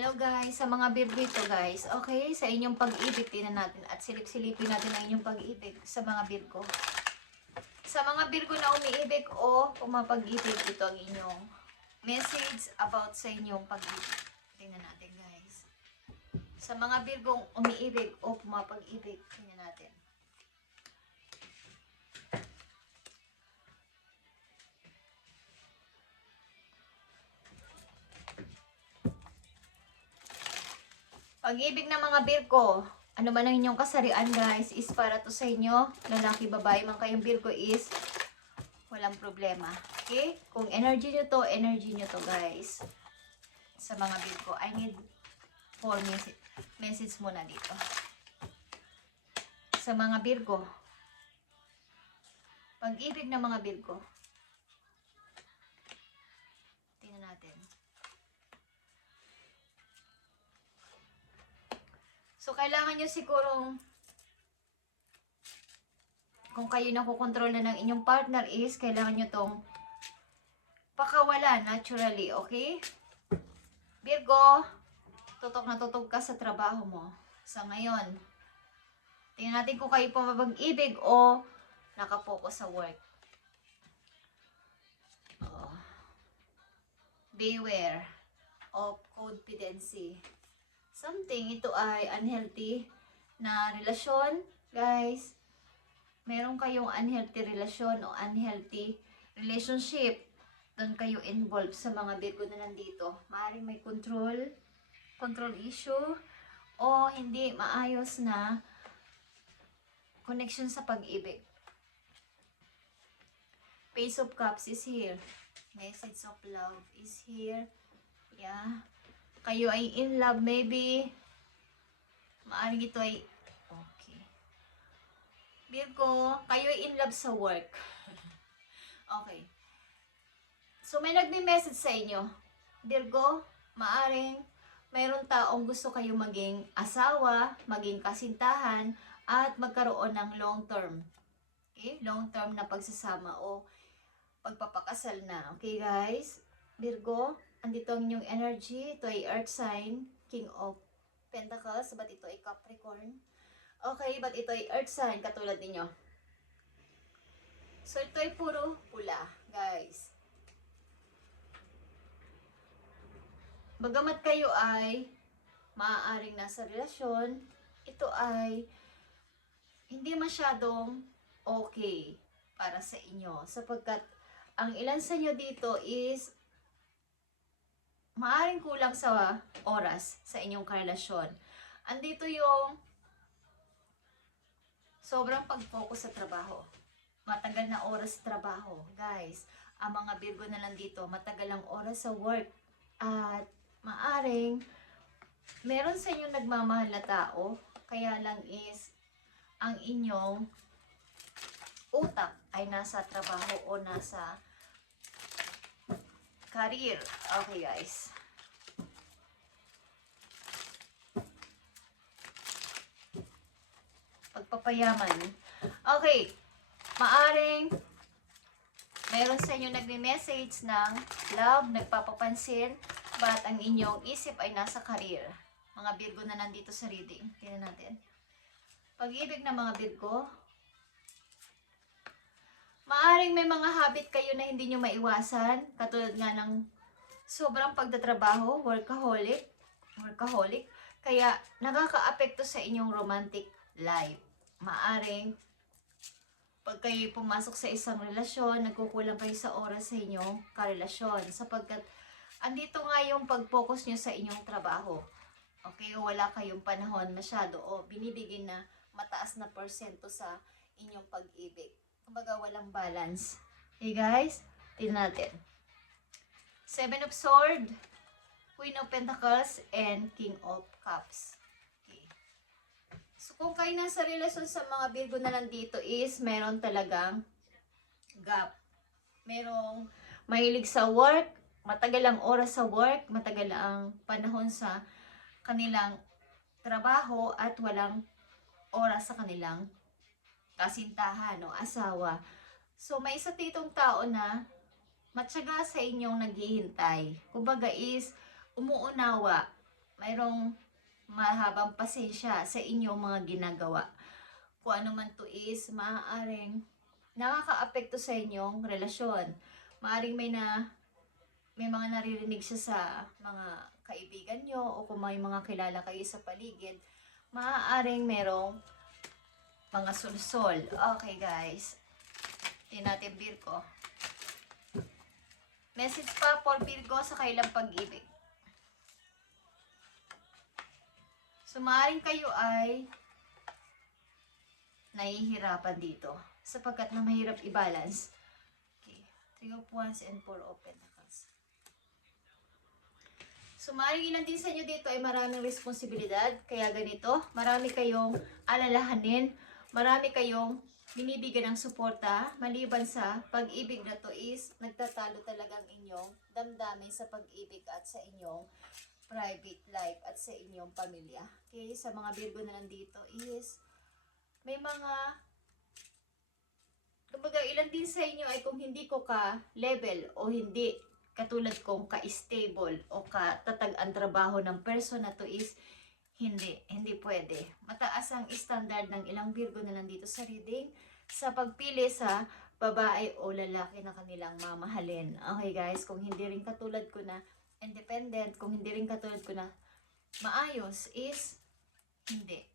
Hello guys, sa mga Virgo ito guys, okay? Sa inyong pag-ibig, tingnan natin at silip-silipin natin ang inyong pag-ibig sa mga Virgo. Sa mga Virgo na umiibig o pumapag-ibig, ito ang inyong message about sa inyong pag-ibig. Tingnan natin guys. Sa mga Virgong umiibig o pumapag-ibig, tingnan natin. Pag-ibig ng mga Virgo, ano man ang inyong kasarian guys, is para to sa inyo. Lalaki, babae man kayong Virgo is walang problema. Okay? Kung energy nyo to guys. Sa mga Virgo, I need 4 message muna dito. Sa mga Virgo, pag-ibig ng mga Virgo. Tingnan natin. So, kailangan nyo sigurong, kung kayo nakukontrol na ng inyong partner is, kailangan nyo tong pakawala naturally, okay? Virgo, tutok na tutok ka sa trabaho mo. Sa ngayon, tingnan natin kung kayo pumapag-ibig o nakapokus sa work. Oh. Beware of codependency. Something, ito ay unhealthy na relasyon, guys. Meron kayong unhealthy relasyon o unhealthy relationship. Doon kayo involved sa mga Virgo na nandito. Maaaring may control issue, o hindi maayos na connection sa pag-ibig. Page of Cups is here. Message of love is here. Yeah. Kayo ay in love, maybe. Maaaring ito ay okay. Virgo, kayo ay in love sa work. Okay. So, may nagme-message sa inyo. Virgo, maaaring mayroong taong gusto kayo maging asawa, maging kasintahan, at magkaroon ng long term. Okay? Long term na pagsasama o pagpapakasal na. Okay, guys? Virgo, andito ang inyong energy. Ito ay Earth sign, King of Pentacles, but ito ay Capricorn. Okay, but ito ay Earth sign, katulad ninyo. So, ito ay puro pula, guys. Bagamat kayo ay maaaring nasa relasyon, ito ay hindi masyadong okay para sa inyo. Sapagkat ang ilan sa inyo dito is maaaring kulang sa oras sa inyong karelasyon. Andito yung sobrang pag-focus sa trabaho. Matagal na oras sa trabaho. Guys, ang mga Virgo na nandito, matagal ang oras sa work. At maaaring meron sa inyong nagmamahal na tao, kaya lang is ang inyong utak ay nasa trabaho o nasa career. Okay, guys. Pagpapayaman. Okay. Maaring meron sa inyo nagme-message ng love, nagpapapansin, but ang inyong isip ay nasa career. Mga Virgo na nandito sa reading. Tingnan natin. Pag-ibig ng mga Virgo, maaring may mga habit kayo na hindi nyo maiwasan, katulad nga ng sobrang pagtatrabaho, workaholic, kaya nakaka-apekto sa inyong romantic life. Maaring, pag kayo pumasok sa isang relasyon, nagkukulang kayo sa oras sa inyong karelasyon, sapagkat andito nga yung pag-focus nyo sa inyong trabaho. Okay, o wala kayong panahon masyado, o binibigyan na mataas na porsyento sa inyong pag-ibig. Kumbaga, walang balance. Okay, guys? Tignan natin. 7 of Swords, Queen of Pentacles, and King of Cups. Okay. So, kung kayo nasa relasyon sa mga Virgo na nandito is, meron talagang gap. Merong mahilig sa work, matagal ang oras sa work, matagal ang panahon sa kanilang trabaho, at walang oras sa kanilang kasintahan o asawa. So, may isa ditong tao na matyaga sa inyong naghihintay. Kumbaga is, umuunawa. mayroong mahabang pasensya sa inyong mga ginagawa. Kung ano man to is, maaaring nakakaapekto sa inyong relasyon. Maaaring may mga naririnig siya sa mga kaibigan nyo o kung may mga kilala kayo sa paligid, maaaring merong mga sulsol. Okay guys, tingnan natin Virgo. Message pa for Virgo sa kailang pag-ibig. So maaaring kayo ay nahihirapan dito sapagkat na mahirap i-balance. Okay, 3 of Wands and 4 of Pentacles. So maaaring ilan din sa inyo dito ay maraming responsibilidad, kaya ganito, marami kayong alalahanin, marami kayong binibigyan ng suporta, maliban sa pag-ibig na to is nagtatalo talagang inyong damdamin sa pag-ibig at sa inyong private life at sa inyong pamilya. Okay, sa mga Virgo na nandito is may mga, kumbaga ilan din sa inyo ay kung hindi ko ka-level o hindi katulad kong ka-stable o katatag ang trabaho ng person na to is hindi pwede. Mataas ang standard ng ilang Virgo na nandito sa reading sa pagpili sa babae o lalaki na kanilang mamahalin. Okay guys, kung hindi rin katulad ko na independent, kung hindi rin katulad ko na maayos is hindi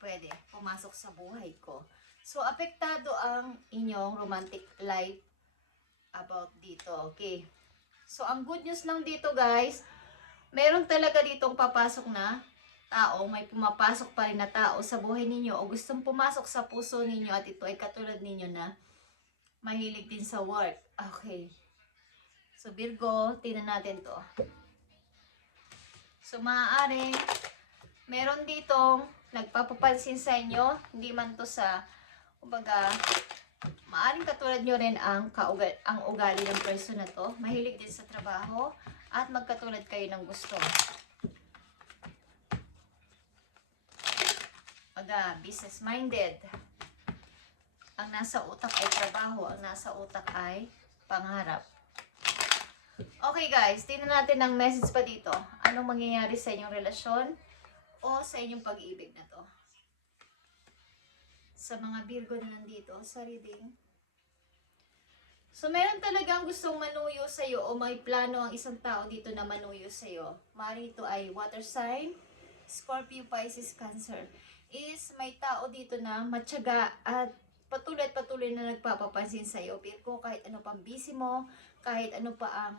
pwede pumasok sa buhay ko. So, apektado ang inyong romantic life about dito. Okay. So, ang good news lang dito guys, meron talaga ditong papasok na tao, may pumapasok pa rin na tao sa buhay ninyo o gustong pumasok sa puso ninyo at ito ay katulad ninyo na mahilig din sa work. Okay. So, Virgo, tingnan natin to. So, maaari meron ditong nagpapapansin sa inyo, hindi man to sa, kumbaga, maaaring katulad nyo rin ang ugali ng person na to. Mahilig din sa trabaho at magkatulad kayo ng gusto. Business-minded. Ang nasa utak ay trabaho, ang nasa utak ay pangarap. Okay guys, tingnan natin ang message pa dito. Anong mangyayari sa inyong relasyon o sa inyong pag-ibig na to? Sa mga Virgo na nandito sa reading. So, meron talagang gustong manuyo sa'yo o may plano ang isang tao dito na manuyo sa'yo. Maaaring ito ay water sign, Scorpio, Pisces, Cancer. Is may tao dito na matyaga at patuloy na nagpapapansin sa'yo. Virgo, kahit ano pang busy mo, kahit ano pa ang,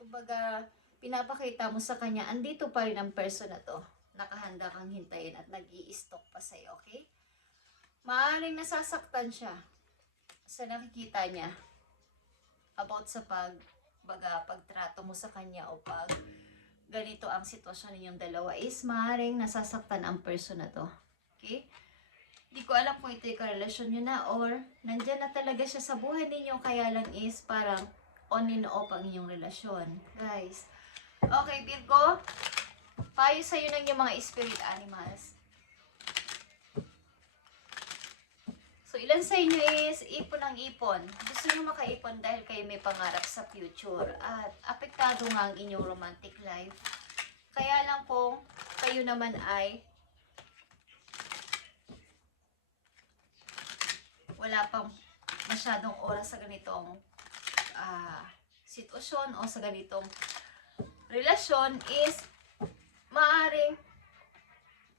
kumbaga, pinapakita mo sa kanya, andito pa rin ang person na to. Nakahanda kang hintayin at nag-i-stalk pa sa'yo, okay? Maaaring nasasaktan siya sa nakikita niya about sa pagtrato mo sa kanya o pag ganito ang sitwasyon ninyong dalawa is maaaring nasasaktan ang person na to. Okay? Di ko alam kung ito yung karelasyon nyo na or nandyan na talaga siya sa buhay ninyo kaya lang is parang on and off ang inyong relasyon. Guys. Okay, Virgo. Payo sa'yo ng yung mga spirit animals. So, ilan sa inyo is ipon ang ipon. Gusto nyo makaipon dahil kayo may pangarap sa future. At apektado nga ang inyong romantic life. Kaya lang kung kayo naman ay wala pang masyadong oras sa ganitong sitwasyon o sa ganitong relasyon is maaring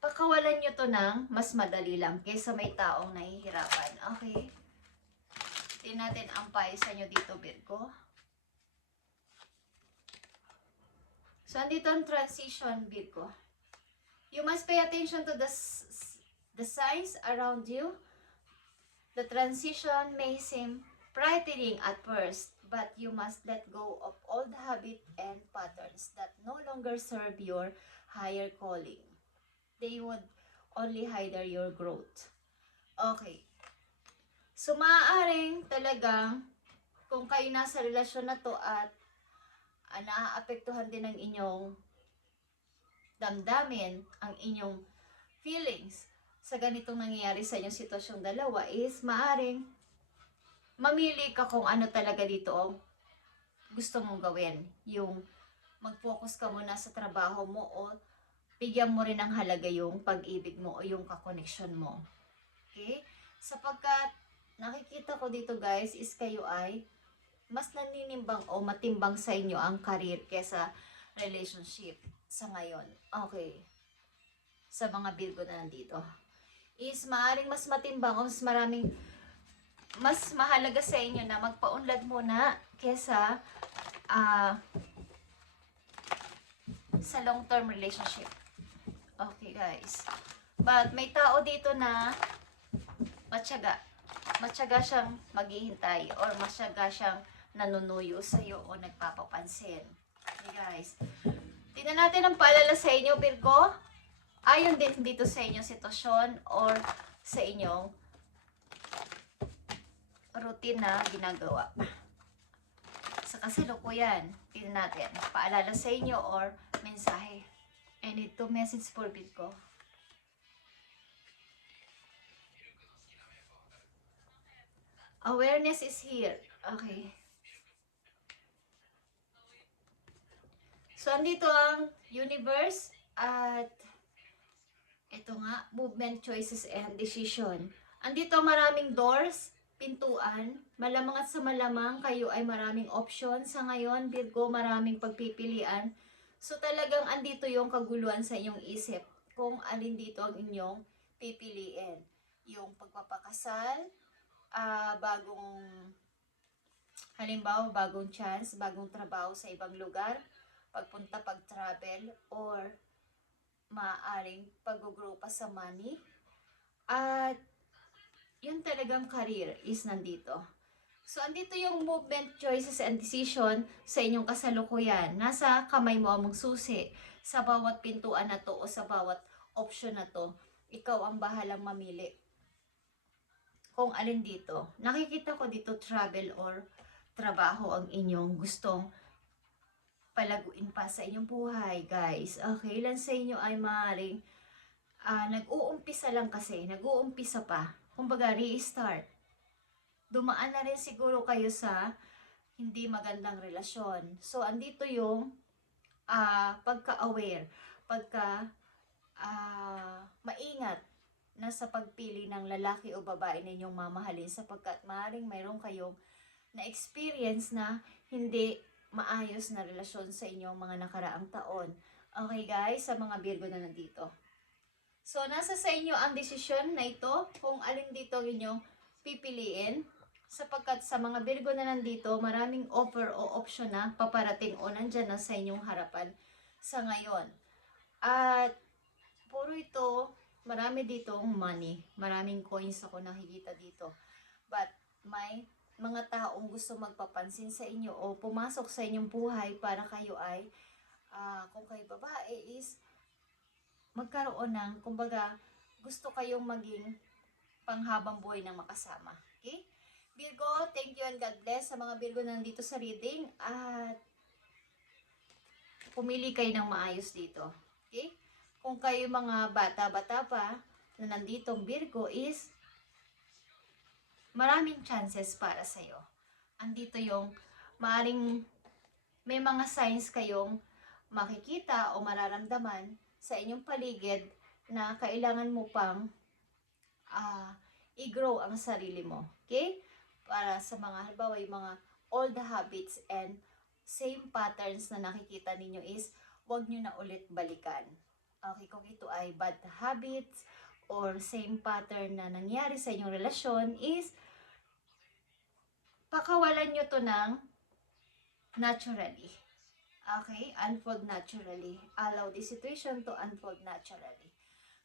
pakawalan nyo to ng mas madali lang kaysa may taong nahihirapan. Okay? Tingnan natin ang payo sa inyo dito, Virgo. So, andito ang transition, Virgo. You must pay attention to the signs around you. The transition may seem frightening at first, but you must let go of old habits and patterns that no longer serve your higher calling. They would only hinder your growth. Okay. So, maaaring talagang kung kayo nasa relasyon na to at naaapektuhan din ng inyong damdamin, ang inyong feelings sa ganitong nangyayari sa inyong sitwasyong dalawa is maaaring mamili ka kung ano talaga dito gusto mong gawin. Yung mag-focus ka muna sa trabaho mo o bigyan mo rin ng halaga yung pag-ibig mo o yung kakoneksyon mo. Okay? Sapagkat nakikita ko dito guys is kayo ay mas naninimbang o matimbang sa inyo ang career kesa relationship sa ngayon. Okay. Sa mga Virgo na nandito. Is maaring mas matimbang o mas mahalaga sa inyo na magpaunlad muna kesa sa long-term relationship. Okay guys. But may tao dito na matyaga. Matyaga siyang maghihintay or matyaga siyang nanunuyo sa'yo o nagpapapansin. Okay guys. Tingnan natin ang paalala sa inyo, Virgo. Ayon din dito sa inyong sitwasyon or sa inyong routine na ginagawa. Sa kasalukuyan, tingnan natin. Paalala sa inyo or mensahe. I need to message for Virgo. Awareness is here. Okay. So, andito ang universe at ito nga, movement, choices, and decision. Andito maraming doors, pintuan. Malamang at sa malamang kayo ay maraming options. Sa ngayon, Virgo, maraming pagpipilian. So, talagang andito yung kaguluhan sa inyong isip kung alin dito ang inyong pipiliin. Yung pagpapakasal, halimbawa, bagong chance, bagong trabaho sa ibang lugar, pagpunta, pag-travel, or maaaring pag-grow pa sa money. At yung talagang career is nandito. So, andito yung movement, choices, and decision sa inyong kasalukuyan. Nasa kamay mo ang susi sa bawat pintuan na to o sa bawat option na to. Ikaw ang bahalang mamili kung alin dito. Nakikita ko dito travel or trabaho ang inyong gustong palaguin pa sa inyong buhay, guys. Okay, ilan sa inyo ay maaaring nag-uumpisa lang kasi, nag-uumpisa pa. Kumbaga, restart. Dumaan na rin siguro kayo sa hindi magandang relasyon. So, andito yung pagka-aware, maingat na sa pagpili ng lalaki o babae na inyong mamahalin sapagkat maaaring mayroon kayong na-experience na hindi maayos na relasyon sa inyong mga nakaraang taon. Okay guys, sa mga Virgo na nandito. So, nasa sa inyo ang desisyon na ito kung alin dito ang inyong pipiliin. Sapagkat sa mga Virgo na nandito, maraming offer o option na paparating o nandyan na sa inyong harapan sa ngayon. At puro ito, marami ditong money. Maraming coins ako nakikita dito. But may mga taong gusto magpapansin sa inyo o pumasok sa inyong buhay para kayo ay, kung kayo babae is, magkaroon ng, kumbaga, gusto kayong maging panghabang buhay ng makasama. Okay? Virgo, thank you and God bless sa mga Virgo na nandito sa reading at pumili kayo ng maayos dito. Okay? Kung kayo mga bata-bata pa na nandito Virgo is maraming chances para sa'yo. Andito yung maaring may mga signs kayong makikita o mararamdaman sa inyong paligid na kailangan mo pang i-grow ang sarili mo. Okay? Para sa mga, halimbawa, yung mga old habits and same patterns na nakikita ninyo is huwag nyo na ulit balikan. Okay? Kung ito ay bad habits or same pattern na nangyari sa inyong relasyon is pakawalan nyo to ng naturally. Okay? Unfold naturally. Allow the situation to unfold naturally.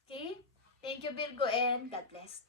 Okay? Thank you, Virgo, and God bless.